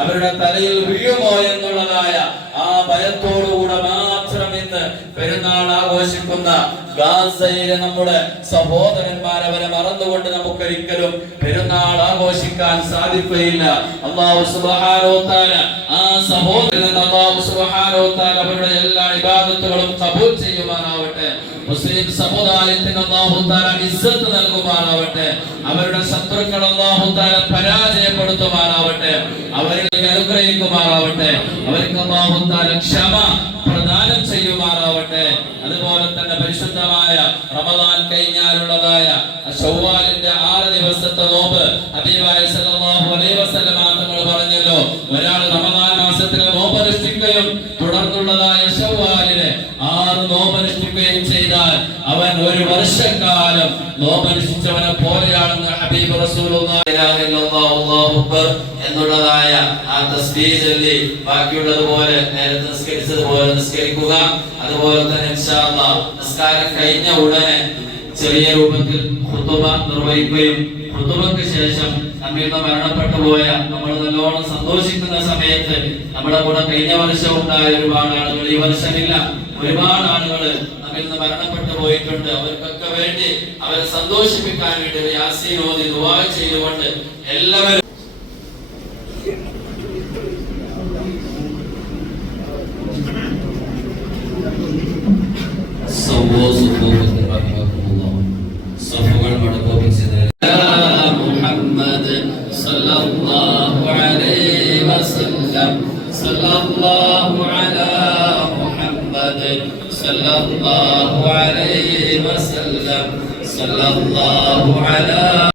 അവരുടെ തലയിൽ വീഴുമോ എന്നുള്ളതായ ആ ഭയത്തോടുകൂടെ മാത്രം ഇന്ന് പെരുന്നാൾ ആഘോഷിക്കുന്ന ഗാസയിലെ നമ്മുടെ സഹോദരന്മാർ അവരെ മറന്നുകൊണ്ട് നമുക്കൊരിക്കലും പെരുന്നാൾ ആഘോഷിക്കാൻ സാധിക്കുകയില്ല. അല്ലാഹു സുബ്ഹാനഹു വ തആല ആ സഹോദരൻ അല്ലാഹു സുബ്ഹാനഹു വ തആല അവരുടെ എല്ലാ ഇബാദത്തുകളും ഖബൂൽ ചെയ്യുമാറാവട്ടെ. മുസ്ലിം സമുദായത്തിന് അല്ലാഹു തആല ഇസ്സത്ത് നൽകുമാറാവട്ടെ. അവരുടെ ശത്രുക്കൾ അല്ലാഹു തആല പരാജയപ്പെടുത്തുമാറാവട്ടെ. അവരിലേക്ക് അനുഗ്രഹിക്കുമാറാവട്ടെ. അവർക്ക് അല്ലാഹു തആല ക്ഷമ പ്രദാനം ചെയ്യുമാറാവട്ടെ. അതുപോലെ തന്നെ പരിശുദ്ധമായ റമദാൻ കഴിഞ്ഞാലുള്ളതായ ശവ്വാലിന്റെ 6 ദിവസത്തെ നോമ്പ് ഹബീബായ സല്ലല്ലാഹു അലൈഹി വസല്ലം തങ്ങൾ പറഞ്ഞല്ലോ, ഒരാൾ റമദാൻ മാസത്തിൽ നോമ്പ് അനുഷ്ഠിക്കുകയും തുടർന്നുള്ളതായ ശവ്വാലിനെ 6 നോമ്പ് അനുഷ്ഠിക്കുകയും ചെയ്താൽ അവൻ ഒരു വർഷക്കാലം നോമ്പ് അനുഷ്ഠിച്ചവനെ പോലെയാണെന്ന് ഹബീബ് റസൂലുള്ളാഹി അല്ലാഹു അക്ബർ എന്നുള്ളതായ ആ തസ്ബീഹ് ചൊല്ലി ബാക്കിയുള്ളതുപോലെ നേരത്തെ നിസ്കരിച്ചതുപോലെ നിസ്കരിക്കുക. അതുപോലെ തന്നെ ഇൻഷാ അല്ലാഹ് നിസ്കാരം കഴിഞ്ഞ ഉടനെ ചെറിയ രൂപത്തിൽ ഖുതുബ നിർവഹിക്കുകയും ഖുതുബയ്ക്ക് ശേഷം നമ്മിൽ നിന്ന് മരണപ്പെട്ടു പോയ നമ്മൾ നല്ലോണം സന്തോഷിക്കുന്ന സമയത്ത് നമ്മുടെ കൂടെ കഴിഞ്ഞ വർഷം ഉണ്ടായ ഒരുപാട് ആളുകൾ, ഈ വർഷമില്ല, ഒരുപാട് ആളുകൾ നമ്മിൽ നിന്ന് മരണപ്പെട്ടു പോയിട്ടുണ്ട്. അവർക്കൊക്കെ വേണ്ടി അവരെ സന്തോഷിപ്പിക്കാൻ വേണ്ടി യാസീൻ ഓതി ദുആ ചെയ്തുകൊണ്ട് എല്ലാവരും صفوان مدبوبين محمد صلى الله عليه وسلم صلى الله على محمد صلى الله عليه وسلم صلى الله على